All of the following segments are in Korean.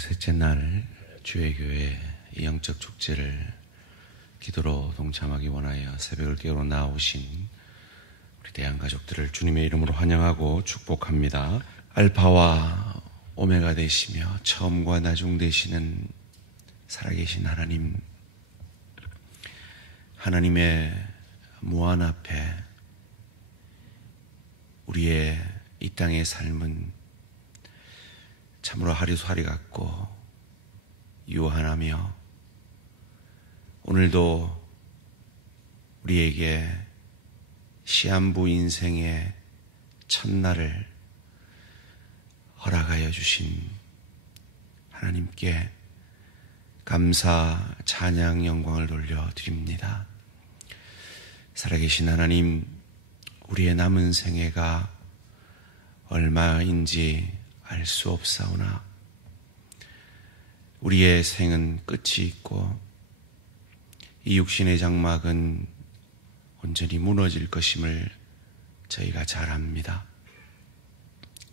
셋째 날 주의 교회 영적 축제를 기도로 동참하기 원하여 새벽을 깨우러 나오신 우리 대한가족들을 주님의 이름으로 환영하고 축복합니다. 알파와 오메가 되시며 처음과 나중 되시는 살아계신 하나님, 하나님의 무한 앞에 우리의 이 땅의 삶은 참으로 하루살이 같고 유한하며 오늘도 우리에게 시한부 인생의 첫날을 허락하여 주신 하나님께 감사, 찬양, 영광을 돌려드립니다. 살아계신 하나님, 우리의 남은 생애가 얼마인지 알 수 없사오나 우리의 생은 끝이 있고 이 육신의 장막은 온전히 무너질 것임을 저희가 잘 압니다.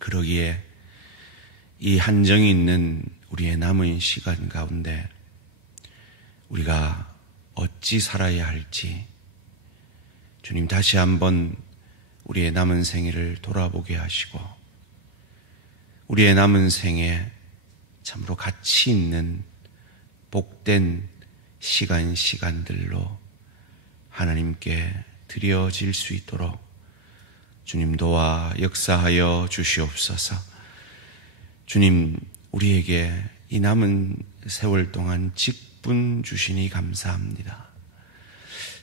그러기에 이 한정이 있는 우리의 남은 시간 가운데 우리가 어찌 살아야 할지 주님 다시 한번 우리의 남은 생애를 돌아보게 하시고 우리의 남은 생에 참으로 가치 있는 복된 시간들로 하나님께 드려질 수 있도록 주님 도와 역사하여 주시옵소서. 주님, 우리에게 이 남은 세월 동안 직분 주시니 감사합니다.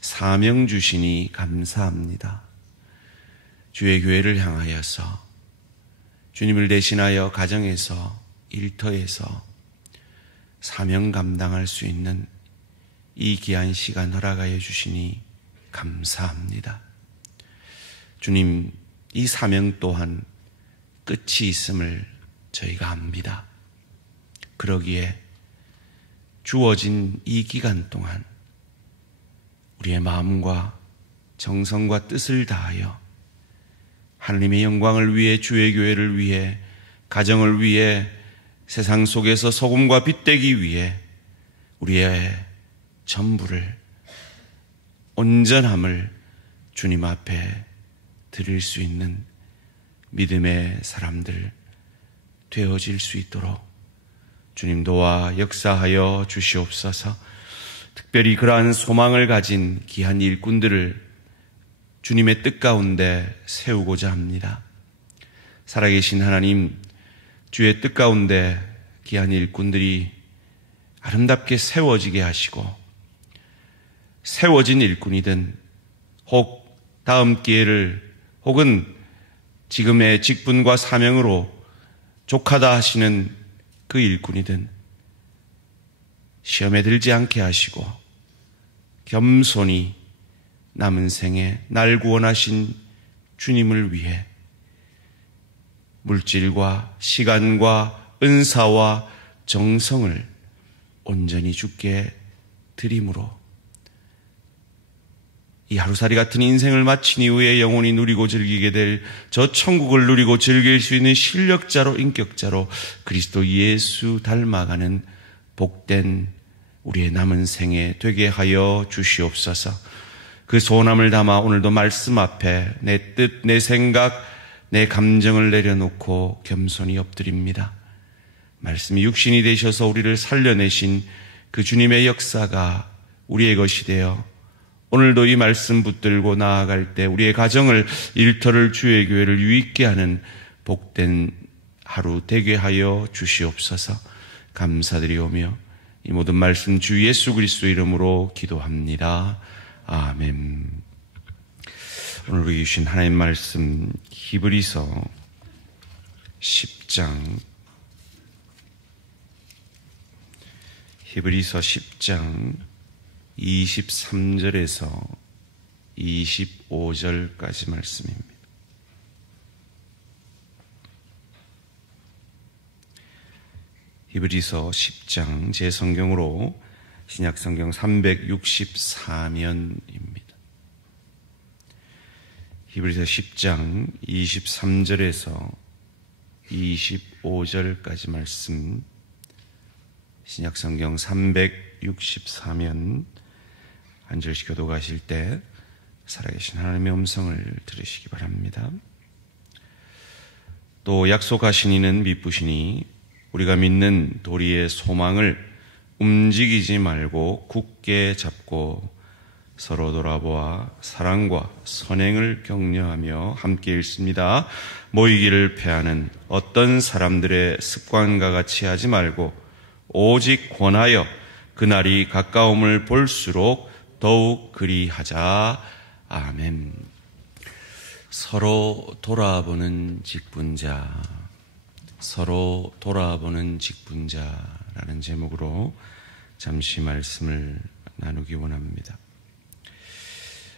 사명 주시니 감사합니다. 주의 교회를 향하여서 주님을 대신하여 가정에서 일터에서 사명 감당할 수 있는 이 귀한 시간 허락하여 주시니 감사합니다. 주님, 이 사명 또한 끝이 있음을 저희가 압니다. 그러기에 주어진 이 기간 동안 우리의 마음과 정성과 뜻을 다하여 하나님의 영광을 위해, 주의 교회를 위해, 가정을 위해, 세상 속에서 소금과 빛 되기 위해 우리의 전부를, 온전함을 주님 앞에 드릴 수 있는 믿음의 사람들 되어질 수 있도록 주님 도와 역사하여 주시옵소서. 특별히 그러한 소망을 가진 귀한 일꾼들을 주님의 뜻 가운데 세우고자 합니다. 살아계신 하나님, 주의 뜻 가운데 귀한 일꾼들이 아름답게 세워지게 하시고 세워진 일꾼이든 혹 다음 기회를 혹은 지금의 직분과 사명으로 족하다 하시는 그 일꾼이든 시험에 들지 않게 하시고 겸손히 남은 생에 날 구원하신 주님을 위해 물질과 시간과 은사와 정성을 온전히 주께 드림으로 이 하루살이 같은 인생을 마친 이후에 영원히 누리고 즐기게 될 저 천국을 누리고 즐길 수 있는 실력자로, 인격자로 그리스도 예수 닮아가는 복된 우리의 남은 생에 되게 하여 주시옵소서. 그 소원함을 담아 오늘도 말씀 앞에 내 뜻, 내 생각, 내 감정을 내려놓고 겸손히 엎드립니다. 말씀이 육신이 되셔서 우리를 살려내신 그 주님의 역사가 우리의 것이 되어 오늘도 이 말씀 붙들고 나아갈 때 우리의 가정을, 일터를, 주의 교회를 유익게 하는 복된 하루 되게 하여 주시옵소서. 감사드리오며 이 모든 말씀 주 예수 그리스도 이름으로 기도합니다. 아멘. 오늘 우리 주신 하나님 말씀 히브리서 10장 23절에서 25절까지 말씀입니다. 히브리서 10장 제 성경으로 신약성경 364면입니다. 히브리서 10장 23절에서 25절까지 말씀 신약성경 364면 한 절씩 교도가실 때 살아계신 하나님의 음성을 들으시기 바랍니다. 또 약속하신 이는 미쁘시니 우리가 믿는 도리의 소망을 움직이지 말고 굳게 잡고 서로 돌아보아 사랑과 선행을 격려하며 함께 읽습니다. 모이기를 패하는 어떤 사람들의 습관과 같이 하지 말고 오직 권하여 그날이 가까움을 볼수록 더욱 그리하자. 아멘. 서로 돌아보는 직분자, 서로 돌아보는 직분자라는 제목으로 잠시 말씀을 나누기 원합니다.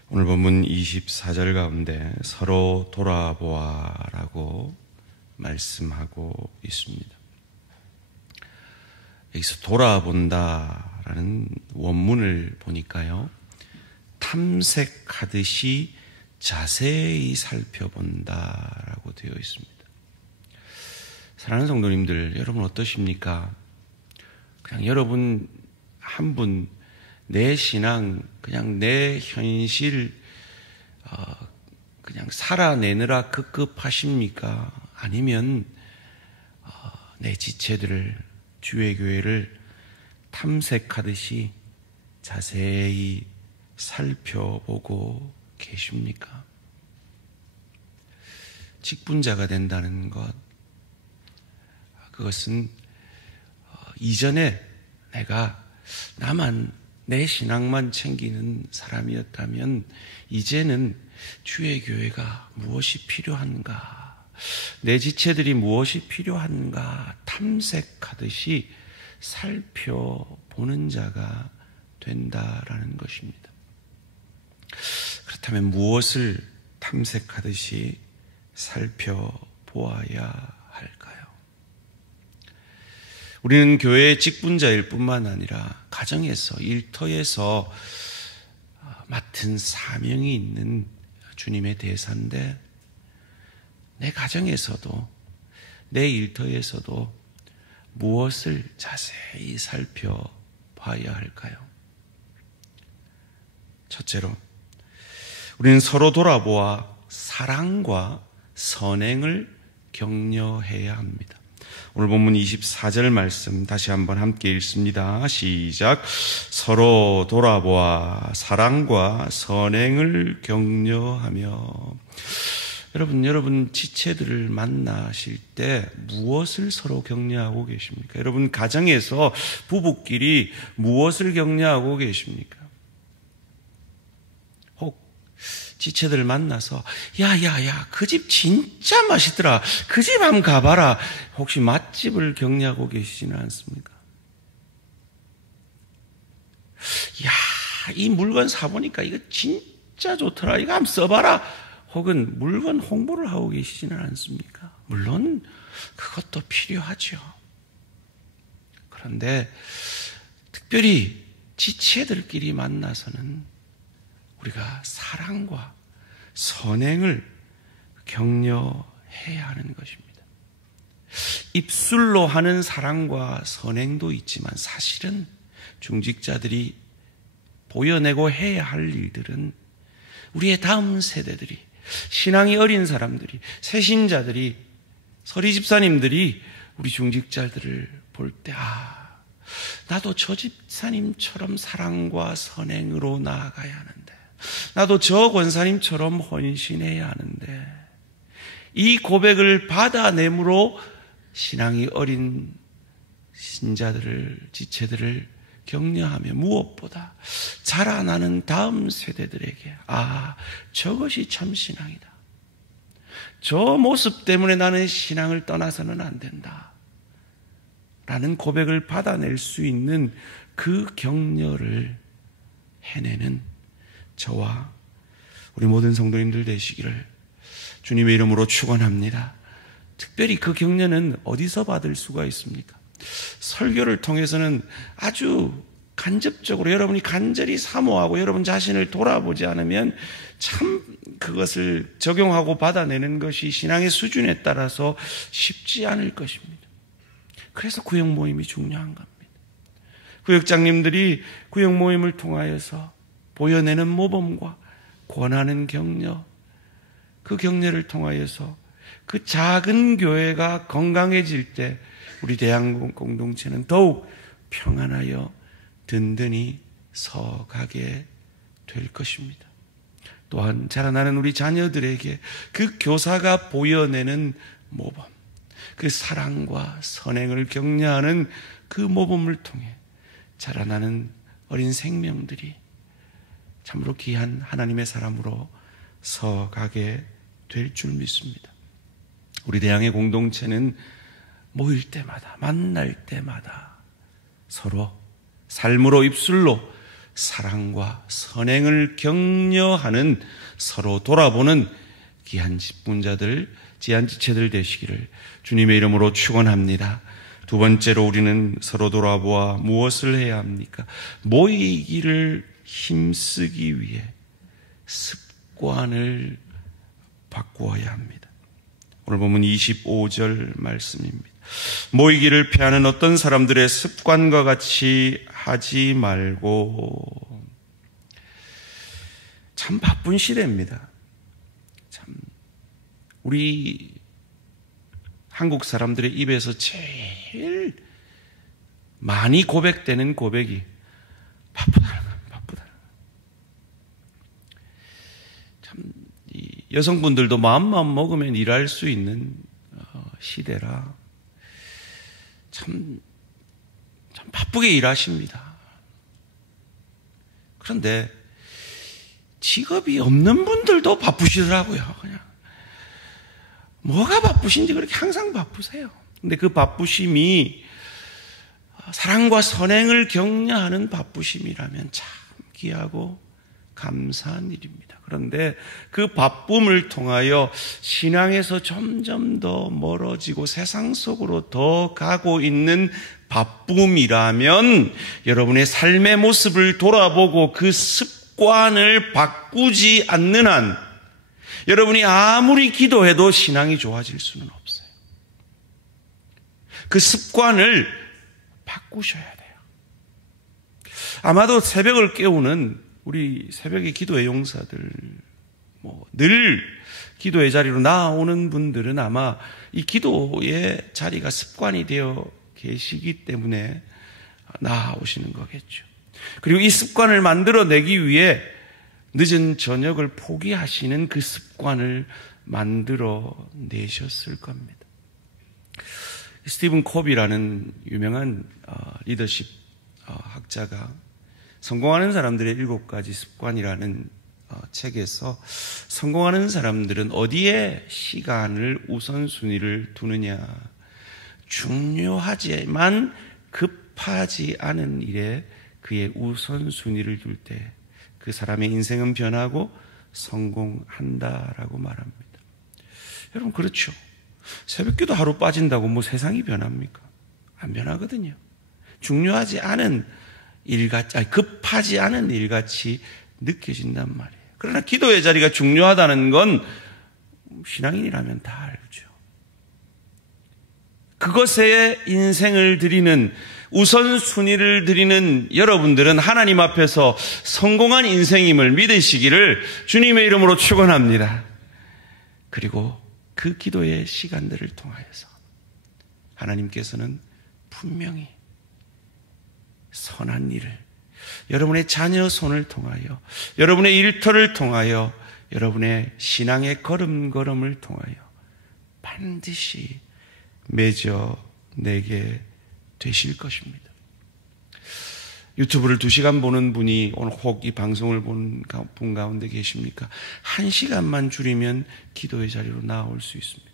오늘 본문 24절 가운데 서로 돌아보아라고 말씀하고 있습니다. 여기서 돌아본다라는 원문을 보니까요, 탐색하듯이 자세히 살펴본다라고 되어 있습니다. 사랑하는 성도님들, 여러분 어떠십니까? 그냥 여러분 한 분 내 신앙, 그냥 내 현실 그냥 살아내느라 급급하십니까? 아니면 내 지체들을, 주의 교회를 탐색하듯이 자세히 살펴보고 계십니까? 직분자가 된다는 것, 그것은 이전에 내가 내 신앙만 챙기는 사람이었다면 이제는 주의 교회가 무엇이 필요한가, 내 지체들이 무엇이 필요한가 탐색하듯이 살펴보는 자가 된다라는 것입니다. 그렇다면 무엇을 탐색하듯이 살펴보아야 할까요? 우리는 교회의 직분자일 뿐만 아니라 가정에서, 일터에서 맡은 사명이 있는 주님의 대사인데, 내 가정에서도 내 일터에서도 무엇을 자세히 살펴봐야 할까요? 첫째로, 우리는 서로 돌아보아 사랑과 선행을 격려해야 합니다. 오늘 본문 24절 말씀 다시 한번 함께 읽습니다. 시작. 서로 돌아보아 사랑과 선행을 격려하며. 여러분 지체들을 만나실 때 무엇을 서로 격려하고 계십니까? 여러분 가정에서 부부끼리 무엇을 격려하고 계십니까? 지체들 만나서 야야야 그 집 진짜 맛있더라, 그 집 한번 가봐라, 혹시 맛집을 격려하고 계시지는 않습니까? 야, 이 물건 사보니까 이거 진짜 좋더라, 이거 한번 써봐라, 혹은 물건 홍보를 하고 계시지는 않습니까? 물론 그것도 필요하죠. 그런데 특별히 지체들끼리 만나서는 우리가 사랑과 선행을 격려해야 하는 것입니다. 입술로 하는 사랑과 선행도 있지만 사실은 중직자들이 보여내고 해야 할 일들은 우리의 다음 세대들이, 신앙이 어린 사람들이, 새신자들이, 서리 집사님들이 우리 중직자들을 볼 때 나도 저 집사님처럼 사랑과 선행으로 나아가야 하는데, 나도 저 권사님처럼 헌신해야 하는데, 이 고백을 받아내므로 신앙이 어린 신자들을, 지체들을 격려하며 무엇보다 자라나는 다음 세대들에게 저것이 참 신앙이다, 저 모습 때문에 나는 신앙을 떠나서는 안 된다 라는 고백을 받아낼 수 있는 그 격려를 해내는 저와 우리 모든 성도님들 되시기를 주님의 이름으로 축원합니다. 특별히 그 격려는 어디서 받을 수가 있습니까? 설교를 통해서는 아주 간접적으로 여러분이 간절히 사모하고 여러분 자신을 돌아보지 않으면 참 그것을 적용하고 받아내는 것이 신앙의 수준에 따라서 쉽지 않을 것입니다. 그래서 구역 모임이 중요한 겁니다. 구역장님들이 구역 모임을 통하여서 보여내는 모범과 권하는 격려, 그 격려를 통하여서 그 작은 교회가 건강해질 때 우리 대한 공동체는 더욱 평안하여 든든히 서가게 될 것입니다. 또한 자라나는 우리 자녀들에게 그 교사가 보여내는 모범, 그 사랑과 선행을 격려하는 그 모범을 통해 자라나는 어린 생명들이 참으로 귀한 하나님의 사람으로 서가게 될 줄 믿습니다. 우리 대양의 공동체는 모일 때마다, 만날 때마다 서로 삶으로 입술로 사랑과 선행을 격려하는, 서로 돌아보는 귀한 직분자들, 귀한 지체들 되시기를 주님의 이름으로 축원합니다. 두 번째로 우리는 서로 돌아보아 무엇을 해야 합니까? 모이기를 힘쓰기 위해 습관을 바꾸어야 합니다. 오늘 보면 25절 말씀입니다. 모이기를 피하는 어떤 사람들의 습관과 같이 하지 말고. 참 바쁜 시대입니다. 참 우리 한국 사람들의 입에서 제일 많이 고백되는 고백이 바쁘다는 거예요. 바쁘다. 참 이 여성분들도 마음만 먹으면 일할 수 있는 시대라 참 바쁘게 일하십니다. 그런데 직업이 없는 분들도 바쁘시더라고요. 그냥 뭐가 바쁘신지 그렇게 항상 바쁘세요. 근데 그 바쁘심이 사랑과 선행을 격려하는 바쁘심이라면 참 귀하고 감사한 일입니다. 그런데 그 바쁨을 통하여 신앙에서 점점 더 멀어지고 세상 속으로 더 가고 있는 바쁨이라면 여러분의 삶의 모습을 돌아보고 그 습관을 바꾸지 않는 한 여러분이 아무리 기도해도 신앙이 좋아질 수는 없어요. 그 습관을 바꾸셔야 돼요. 아마도 새벽을 깨우는 우리 새벽의 기도의 용사들, 늘 기도의 자리로 나오는 분들은 아마 이 기도의 자리가 습관이 되어 계시기 때문에 나오시는 거겠죠. 그리고 이 습관을 만들어내기 위해 늦은 저녁을 포기하시는 그 습관을 만들어내셨을 겁니다. 스티븐 코비라는 유명한 리더십 학자가 성공하는 사람들의 7가지 습관이라는 책에서 성공하는 사람들은 어디에 시간을 우선순위를 두느냐, 중요하지만 급하지 않은 일에 그의 우선순위를 둘 때 그 사람의 인생은 변하고 성공한다라고 말합니다. 여러분 그렇죠. 새벽기도 하루 빠진다고 세상이 변합니까? 안 변하거든요. 중요하지 않은 일같이, 급하지 않은 일같이 느껴진단 말이에요. 그러나 기도의 자리가 중요하다는 건 신앙인이라면 다 알죠. 그것에 인생을 드리는, 우선순위를 드리는 여러분들은 하나님 앞에서 성공한 인생임을 믿으시기를 주님의 이름으로 축원합니다. 그리고 그 기도의 시간들을 통하여서 하나님께서는 분명히 선한 일을 여러분의 자녀 손을 통하여, 여러분의 일터를 통하여, 여러분의 신앙의 걸음걸음을 통하여 반드시 맺어내게 되실 것입니다. 유튜브를 2시간 보는 분이 오늘 혹 이 방송을 보는 분 가운데 계십니까? 1시간만 줄이면 기도의 자리로 나올 수 있습니다.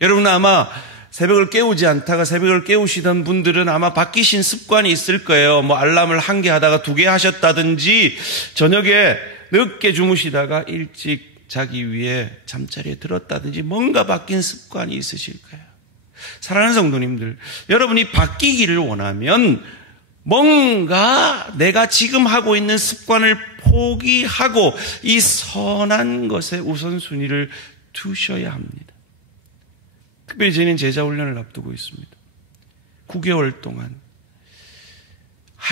여러분 아마 새벽을 깨우지 않다가 새벽을 깨우시던 분들은 아마 바뀌신 습관이 있을 거예요. 알람을 1개 하다가 2개 하셨다든지, 저녁에 늦게 주무시다가 일찍 자기 위해 잠자리에 들었다든지 뭔가 바뀐 습관이 있으실 거예요. 사랑하는 성도님들, 여러분이 바뀌기를 원하면 뭔가 내가 지금 하고 있는 습관을 포기하고 이 선한 것에 우선순위를 두셔야 합니다. 특별히 저희는 제자훈련을 앞두고 있습니다. 9개월 동안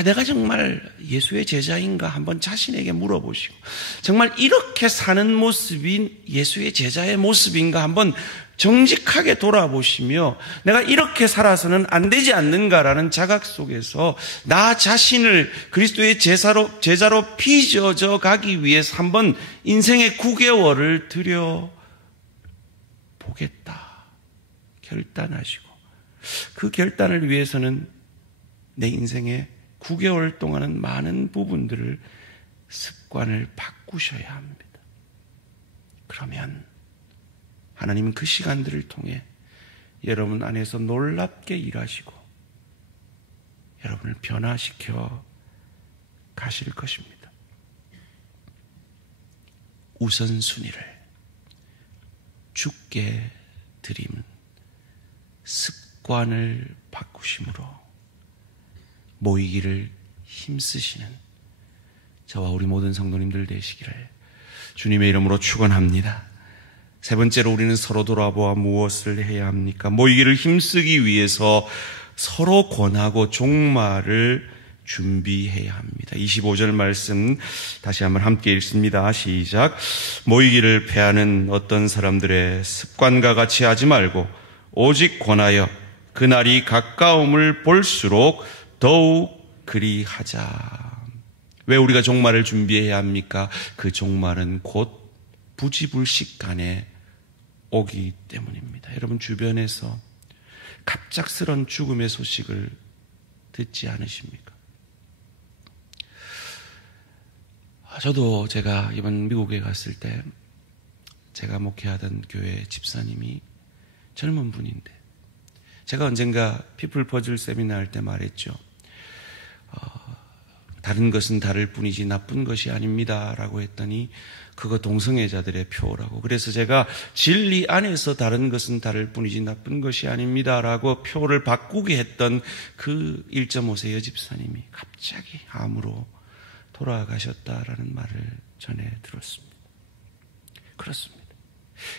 내가 정말 예수의 제자인가 한번 자신에게 물어보시고, 정말 이렇게 사는 모습이 예수의 제자의 모습인가 한번 정직하게 돌아보시며, 내가 이렇게 살아서는 안 되지 않는가라는 자각 속에서 나 자신을 그리스도의 제자로 빚어져 가기 위해서 한번 인생의 9개월을 들여보겠다 결단하시고, 그 결단을 위해서는 내 인생의 9개월 동안은 많은 부분들을, 습관을 바꾸셔야 합니다. 그러면 하나님은 그 시간들을 통해 여러분 안에서 놀랍게 일하시고 여러분을 변화시켜 가실 것입니다. 우선순위를 주께 드리는 습관을 바꾸심으로 모이기를 힘쓰시는 저와 우리 모든 성도님들 되시기를 주님의 이름으로 축원합니다. 세 번째로, 우리는 서로 돌아보아 무엇을 해야 합니까? 모이기를 힘쓰기 위해서 서로 권하고 종말을 준비해야 합니다. 25절 말씀 다시 한번 함께 읽습니다. 시작. 모이기를 패하는 어떤 사람들의 습관과 같이 하지 말고 오직 권하여 그날이 가까움을 볼수록 더욱 그리하자. 왜 우리가 종말을 준비해야 합니까? 그 종말은 곧 부지불식간에 오기 때문입니다. 여러분 주변에서 갑작스런 죽음의 소식을 듣지 않으십니까? 저도 제가 이번 미국에 갔을 때 제가 목회하던 교회 집사님이 젊은 분인데, 제가 언젠가 피플 퍼즐 세미나 할 때 말했죠. 다른 것은 다를 뿐이지 나쁜 것이 아닙니다 라고 했더니 그거 동성애자들의 표라고. 그래서 제가 진리 안에서 다른 것은 다를 뿐이지 나쁜 것이 아닙니다 라고 표를 바꾸게 했던 그 1.5세 여집사님이 갑자기 암으로 돌아가셨다라는 말을 전해 들었습니다. 그렇습니다.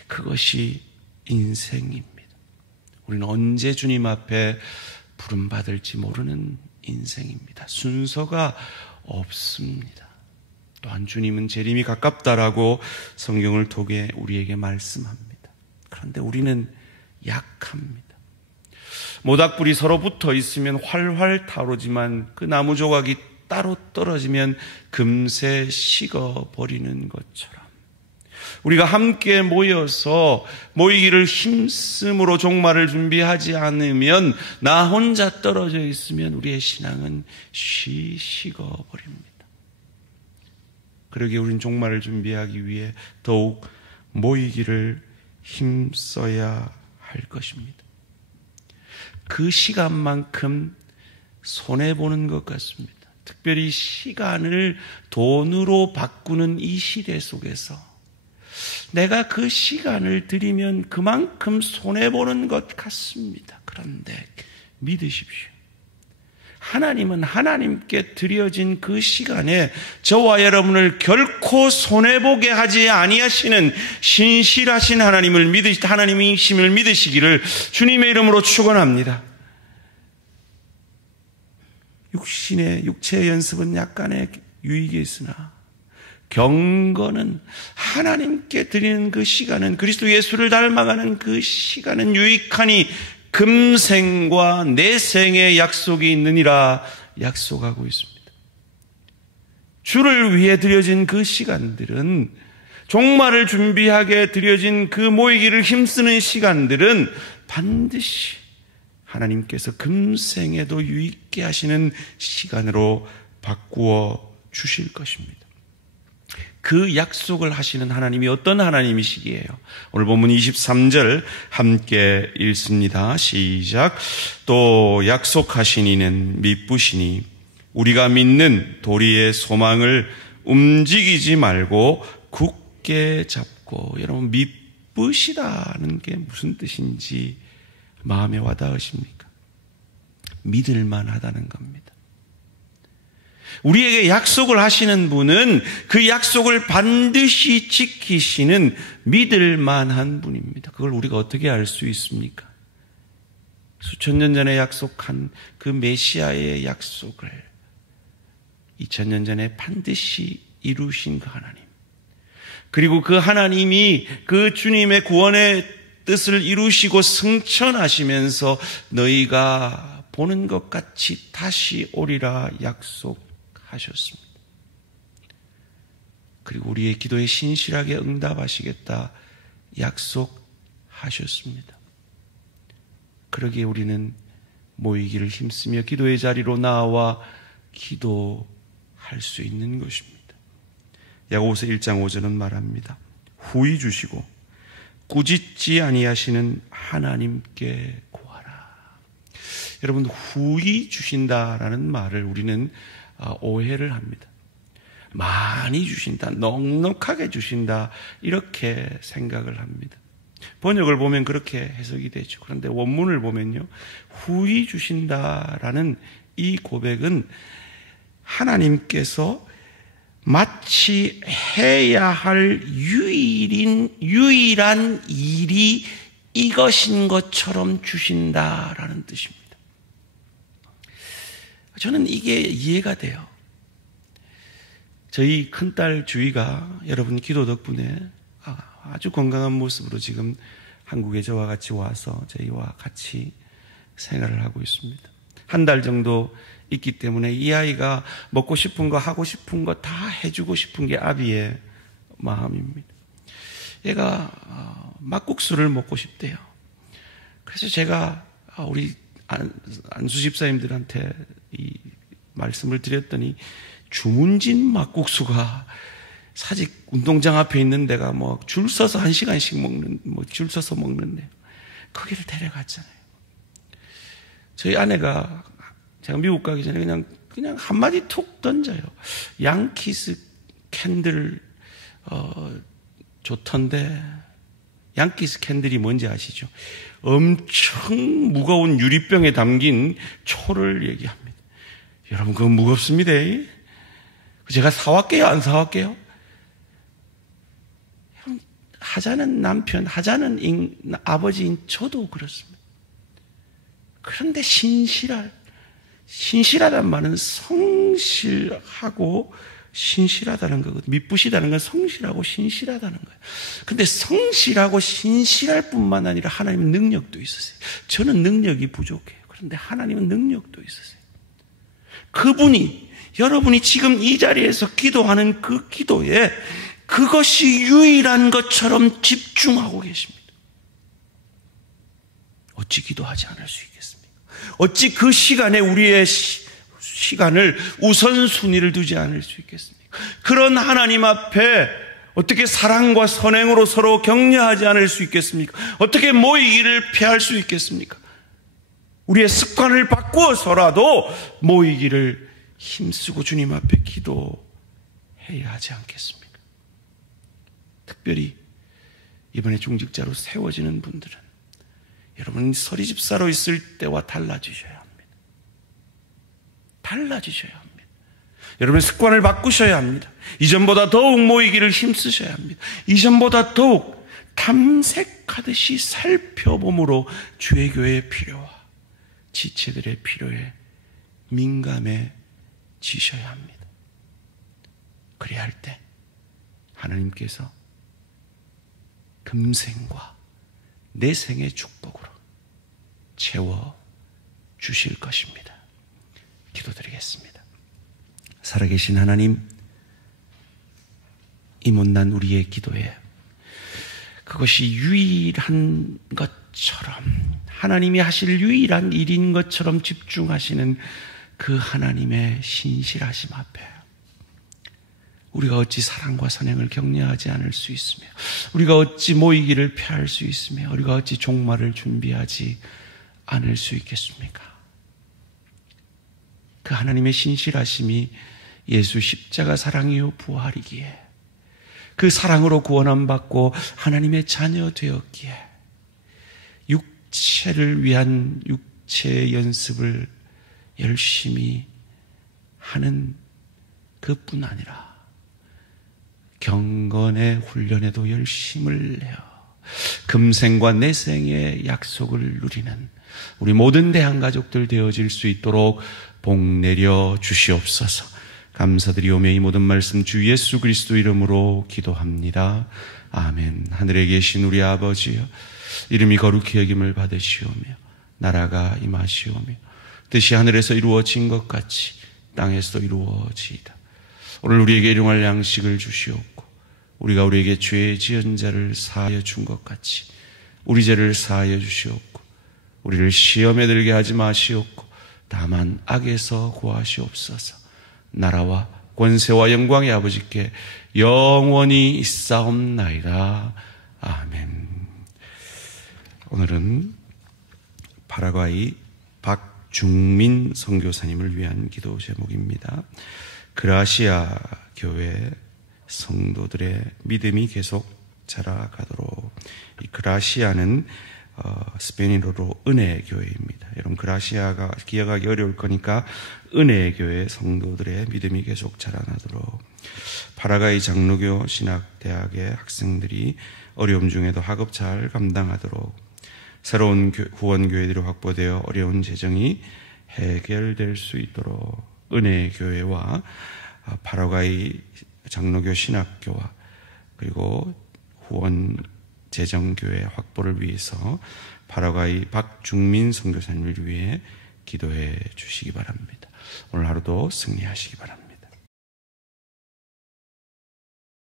그것이 인생입니다. 우리는 언제 주님 앞에 부름받을지 모르는 인생입니다. 순서가 없습니다. 또한 주님은 재림이 가깝다라고 성경을 통해 우리에게 말씀합니다. 그런데 우리는 약합니다. 모닥불이 서로 붙어 있으면 활활 타오르지만 그 나무 조각이 따로 떨어지면 금세 식어버리는 것처럼, 우리가 함께 모여서 모이기를 힘쓰므로 종말을 준비하지 않으면, 나 혼자 떨어져 있으면 우리의 신앙은 식어버립니다. 그러기에 우린 종말을 준비하기 위해 더욱 모이기를 힘써야 할 것입니다. 그 시간만큼 손해보는 것 같습니다. 특별히 시간을 돈으로 바꾸는 이 시대 속에서 내가 그 시간을 들이면 그만큼 손해보는 것 같습니다. 그런데 믿으십시오. 하나님은 하나님께 드려진 그 시간에 저와 여러분을 결코 손해보게 하지 아니하시는 신실하신 하나님이심을 믿으시기를 주님의 이름으로 축원합니다. 육체의 연습은 약간의 유익이 있으나 경건은, 하나님께 드리는 그 시간은, 그리스도 예수를 닮아가는 그 시간은 유익하니 금생과 내생의 약속이 있느니라 약속하고 있습니다. 주를 위해 드려진 그 시간들은, 종말을 준비하게 드려진 그 모이기를 힘쓰는 시간들은 반드시 하나님께서 금생에도 유익게 하시는 시간으로 바꾸어 주실 것입니다. 그 약속을 하시는 하나님이 어떤 하나님이시기에요? 오늘 본문 23절 함께 읽습니다. 시작. 또 약속하신 이는 미쁘시니 우리가 믿는 도리의 소망을 움직이지 말고 굳게 잡고. 여러분, 미쁘시다는 게 무슨 뜻인지 마음에 와닿으십니까? 믿을만 하다는 겁니다. 우리에게 약속을 하시는 분은 그 약속을 반드시 지키시는 믿을만한 분입니다. 그걸 우리가 어떻게 알 수 있습니까? 수천 년 전에 약속한 그 메시아의 약속을 2000년 전에 반드시 이루신 그 하나님, 그리고 그 하나님이 그 주님의 구원의 뜻을 이루시고 승천하시면서 너희가 보는 것 같이 다시 오리라 약속하셨습니다. 그리고 우리의 기도에 신실하게 응답하시겠다 약속하셨습니다. 그러기에 우리는 모이기를 힘쓰며 기도의 자리로 나와 기도할 수 있는 것입니다. 야고보서 1장 5절은 말합니다. 후히 주시고 꾸짖지 아니하시는 하나님께 구하라. 여러분, 후히 주신다라는 말을 우리는 오해를 합니다. 많이 주신다, 넉넉하게 주신다, 이렇게 생각을 합니다. 번역을 보면 그렇게 해석이 되죠. 그런데 원문을 보면요, 후히 주신다라는 이 고백은 하나님께서 마치 해야 할 유일한 일이 이것인 것처럼 주신다라는 뜻입니다. 저는 이게 이해가 돼요. 저희 큰딸 주희가 여러분 기도 덕분에 아주 건강한 모습으로 지금 한국에 저와 같이 와서 저희와 같이 생활을 하고 있습니다. 한 달 정도 있기 때문에 이 아이가 먹고 싶은 거, 하고 싶은 거 다 해주고 싶은 게 아비의 마음입니다. 얘가 막국수를 먹고 싶대요. 그래서 제가 우리 안수 집사님들한테 이 말씀을 드렸더니 주문진 막국수가 사직 운동장 앞에 있는 데가 뭐 줄 서서 1시간씩 먹는, 줄 서서 먹는데 거기를 데려갔잖아요. 저희 아내가 제가 미국 가기 전에 그냥 한마디 툭 던져요. 양키스 캔들, 좋던데, 양키스 캔들이 뭔지 아시죠? 엄청 무거운 유리병에 담긴 초를 얘기합니다. 여러분, 그건 무겁습니다. 제가 사왔게요? 안 사왔게요? 하자는 남편, 하자는 아버지인 저도 그렇습니다. 그런데 신실하다는 말은 성실하고 신실하다는 거거든요. 미쁘시다는 건 성실하고 신실하다는 거예요. 근데 성실하고 신실할 뿐만 아니라 하나님은 능력도 있으세요. 저는 능력이 부족해요. 그런데 하나님은 능력도 있으세요. 그분이, 여러분이 지금 이 자리에서 기도하는 그 기도에 그것이 유일한 것처럼 집중하고 계십니다. 어찌 기도하지 않을 수 있겠습니까? 어찌 그 시간에 우리의 시간을 우선순위를 두지 않을 수 있겠습니까? 그런 하나님 앞에 어떻게 사랑과 선행으로 서로 격려하지 않을 수 있겠습니까? 어떻게 모이기를 피할 수 있겠습니까? 우리의 습관을 바꾸어서라도 모이기를 힘쓰고 주님 앞에 기도해야 하지 않겠습니까? 특별히 이번에 중직자로 세워지는 분들은 여러분 서리집사로 있을 때와 달라지셔야 합니다. 달라지셔야 합니다. 여러분 습관을 바꾸셔야 합니다. 이전보다 더욱 모이기를 힘쓰셔야 합니다. 이전보다 더욱 탐색하듯이 살펴봄으로 주의 교회의 필요와 지체들의 필요에 민감해지셔야 합니다. 그래야 할 때 하나님께서 금생과 내생의 축복으로 채워주실 것입니다. 기도드리겠습니다. 살아계신 하나님, 이 못난 우리의 기도에 그것이 유일한 것처럼, 하나님이 하실 유일한 일인 것처럼 집중하시는 그 하나님의 신실하심 앞에 우리가 어찌 사랑과 선행을 격려하지 않을 수 있으며, 우리가 어찌 모이기를 피할 수 있으며, 우리가 어찌 종말을 준비하지 않을 수 있겠습니까? 그 하나님의 신실하심이 예수 십자가 사랑이요 부활이기에, 그 사랑으로 구원함 받고 하나님의 자녀 되었기에 육체를 위한 육체의 연습을 열심히 하는 그뿐 아니라 경건의 훈련에도 열심을 내어 금생과 내생의 약속을 누리는 우리 모든 대한가족들 되어질 수 있도록 복 내려 주시옵소서. 감사드리오며 이 모든 말씀 주 예수 그리스도 이름으로 기도합니다. 아멘. 하늘에 계신 우리 아버지여, 이름이 거룩히 여김을 받으시오며 나라가 임하시오며 뜻이 하늘에서 이루어진 것 같이 땅에서도 이루어지이다. 오늘 우리에게 일용할 양식을 주시옵고 우리가 우리에게 죄 지은 자를 사하여 준 것 같이 우리 죄를 사하여 주시옵고 우리를 시험에 들게 하지 마시옵고 다만 악에서 구하시옵소서. 나라와 권세와 영광의 아버지께 영원히 있사옵나이다. 아멘. 오늘은 파라과이 박중민 선교사님을 위한 기도 제목입니다. 그라시아 교회 성도들의 믿음이 계속 자라가도록. 이 그라시아는 스페인어로 은혜의 교회입니다. 여러분, 그라시아가 기억하기 어려울 거니까 은혜의 교회 성도들의 믿음이 계속 자라나도록. 파라과이 장로교 신학대학의 학생들이 어려움 중에도 학업 잘 감당하도록, 새로운 후원교회들이 확보되어 어려운 재정이 해결될 수 있도록 은혜의 교회와 파라과이 장로교 신학교와 그리고 후원 재정교회 확보를 위해서 파라과이 박중민 선교사님을 위해 기도해 주시기 바랍니다. 오늘 하루도 승리하시기 바랍니다.